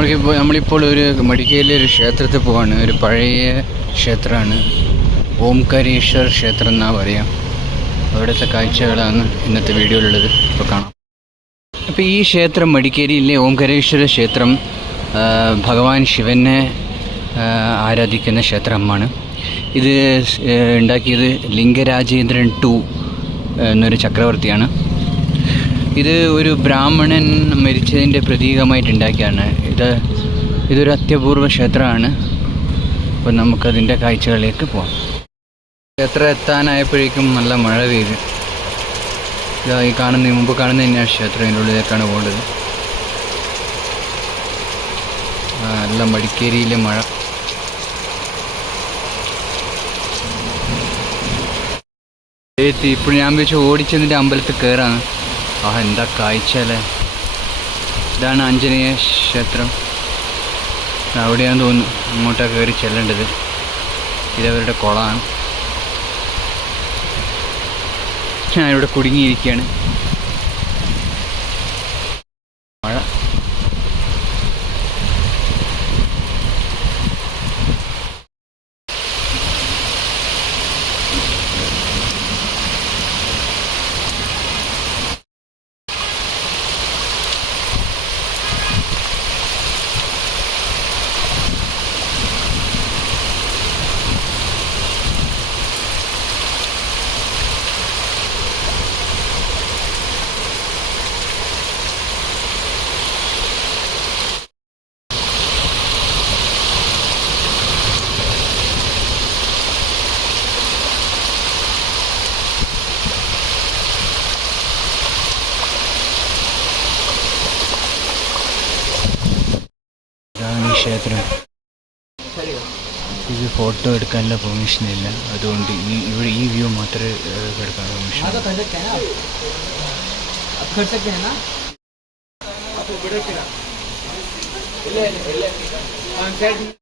നമ്മളിപ്പോൾ ഒരു മടിക്കേരിയിലെ ഒരു ക്ഷേത്രത്തിൽ പോവാണ്. ഒരു പഴയ ക്ഷേത്രമാണ്, ഓംകാരേശ്വർ ക്ഷേത്രം എന്നാണ് പറയാം. അവിടുത്തെ കാഴ്ചകളാണ് ഇന്നത്തെ വീഡിയോയിലുള്ളത്. ഇപ്പോൾ കാണാം. അപ്പോൾ ഈ ക്ഷേത്രം, മടിക്കേരിയിലെ ഓംകാരേശ്വര ക്ഷേത്രം, ഭഗവാൻ ശിവനെ ആരാധിക്കുന്ന ക്ഷേത്രമാണ്. ഇത് ഉണ്ടാക്കിയത് ലിംഗരാജേന്ദ്രൻ II എന്നൊരു ചക്രവർത്തിയാണ്. ഇത് ഒരു ബ്രാഹ്മണൻ മരിച്ചതിൻ്റെ പ്രതീകമായിട്ട് ഉണ്ടാക്കിയാണ്. ഇതൊരു അത്യപൂർവ ക്ഷേത്രമാണ്. അപ്പോൾ നമുക്കതിൻ്റെ കാഴ്ചകളിലേക്ക് പോകാം. ക്ഷേത്രം എത്താനായപ്പോഴേക്കും നല്ല മഴ പെയ്തു. ഈ മുമ്പ് കാണുന്ന തന്നെയാണ് ക്ഷേത്രം. അതിൻ്റെ ഉള്ളിലേക്കാണ് പോകേണ്ടത്. നല്ല മടിക്കേരിയിലെ മഴ. ഇപ്പോൾ ഞാൻ വെച്ച് ഓടിച്ചതിൻ്റെ അമ്പലത്തിൽ കയറാണ്. എന്താ കാഴ്ച അല്ലേ! ഇതാണ് ആഞ്ജനേയ ക്ഷേത്രം. അവിടെയാണെന്ന് തോന്നുന്നു അങ്ങോട്ടാണ് കയറി ചെല്ലേണ്ടത്. ഇതവരുടെ കുളമാണ്. ഞാനിവിടെ കുടുങ്ങിയിരിക്കുകയാണ്. മഴ. ക്ഷേത്രം. ഇത് ഫോട്ടോ എടുക്കാനുള്ള പെർമിഷൻ ഇല്ല. അതുകൊണ്ട് ഇവിടെ ഈ വ്യൂ മാത്രമേ എടുക്കാൻ പെർമിഷൻ.